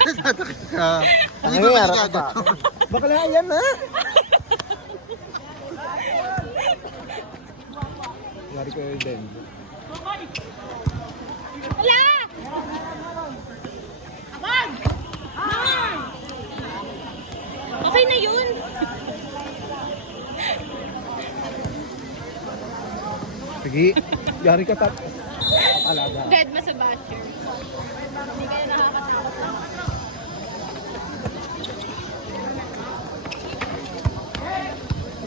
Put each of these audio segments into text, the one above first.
Tatakit ka. Ano yung harap pa? Bakla yan ha? Lari ko yung den. Wala! Abang! Okay na yun. Sige, yari ka tap. Alaga. Dead ma sa basher. Hindi kayo nakakatakot.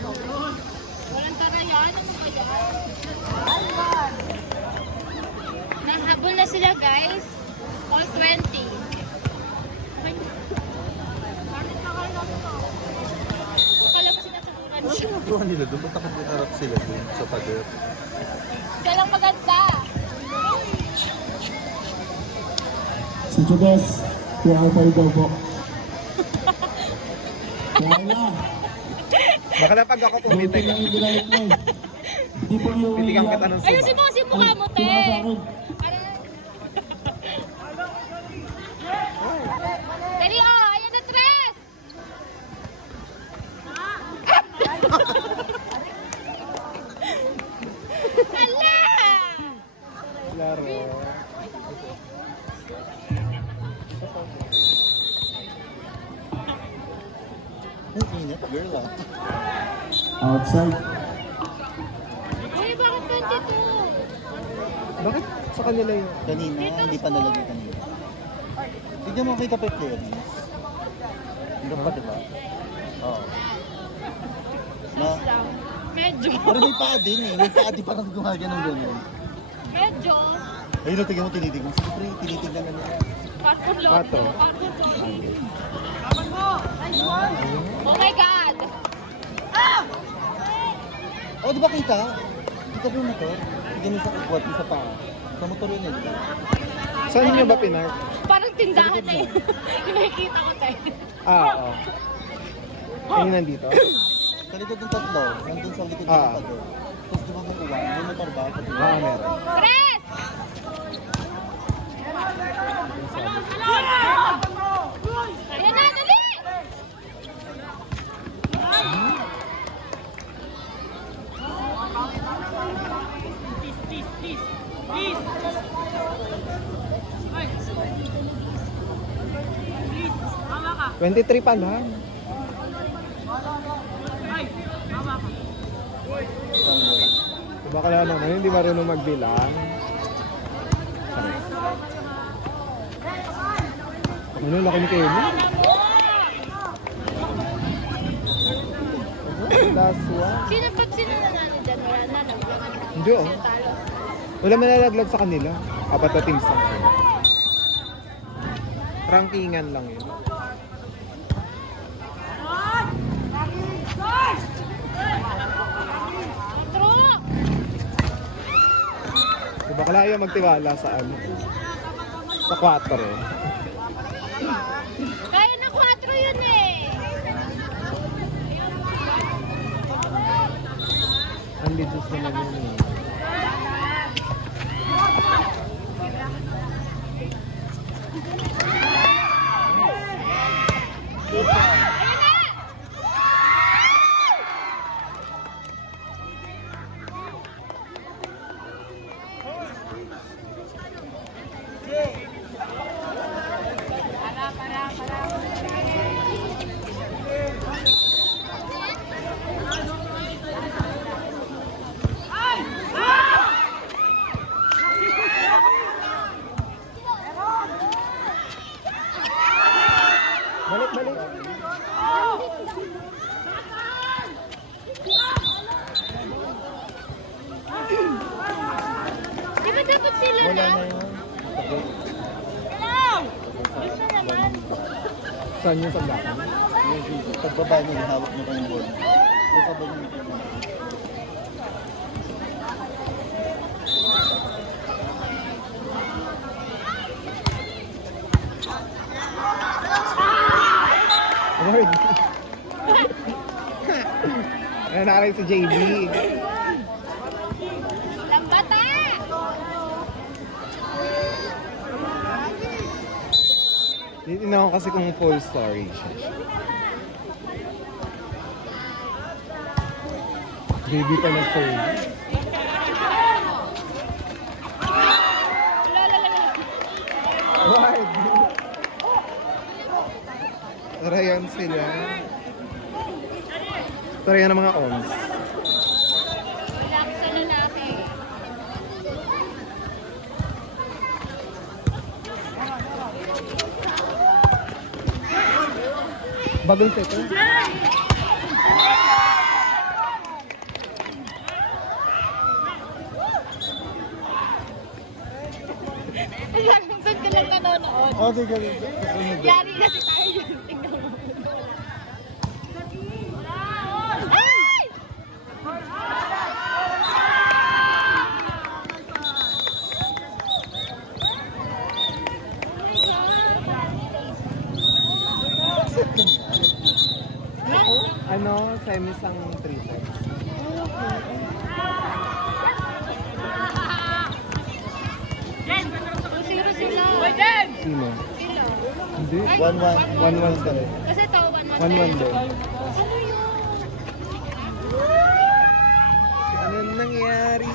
Walang tarayan. Ano ba yan? Nahabol na sila guys. All 20. Akala mo sinaturunan Ano siya. ginagawa nila doon? Ba't nakapinarap sila doon sa pader? Siya lang maganda. Si Judes, QI5 daw po. Kaya na, Bakla pag ako buti pumitay ka. lang yung ginamit mo eh. Hindi po yung Pitigang kita ng Ayusin suba. mo kasi yung mukha mo, te. Dali, oh. Ayan na, Tres. Hala! Laro. Ang init, girl ah. Outside. Uy, bakit 22? Bakit sa kanila yun? Kanina, hindi pa nalagay kanina. Bigyan mo kita pa clearance. Hindi pa, diba? Oo. No? Lang. Medyo. Pero may paa din eh. May paa din parang gumagano gano'n. Medyo. Ayun o, tignan mo, tinitignan. Siyempre, tinitignan na nila. Parkour lang. Patro. Parkour lang. Oh my God! Oh, di ba kita? Kita ba yung motor? Tignan mo sa kukwat, yung sa paa. Sa motor yun eh. Saan niyo ba pinark? Parang tindahan na yun. Yung nakikita ko tayo. Ah, oo. Yung nandito? Sa likod ng tatlo, nandun sa likod ng Ah. tatlo. Tapos di ba may uwan? May motor ba? Ah, meron. Tres! Ayan na, dali! Please. 23 pa lang. Bakla naman, hindi marunong magbilang. Ano, laki ni Kenny? Last one. Sino nanalo dyan? Wala na, naglaman na. Hindi oh. Sino talo? Wala manalaglag sa kanila. Apat na teams lang sila. Rankingan lang yun. True! So bakla ayaw magtiwala sa ano. Sa 4 eh. Kaya na 4 yun eh. Ang legends naman yun eh. Balik, balik. Di ba dapat sila Wala na? na yun. Gusto naman. Saan yung sandakan? Pagbaba niya, hawak mo kayong board. Yung kabag mo. Lord. Ayan na rin si JB. Lambata! Titignan ko kasi kung full story siya. Baby pa na full. Ward! Tarayan sila. Tarayan ng mga ons. Relax sa lalaki. Bagong seto? Saan ka lang nanonood? Okay, galing. Gusto mo ba? Yari kasi tayo yun. Tingnan mo. Ay! Ano, semis ang 3 times. Zero sila. Sino? Sila. Hindi. 1-1. 1-1 sila. Kasi ito, 1-1. 1-1 din. Ano yun? Anong nangyari?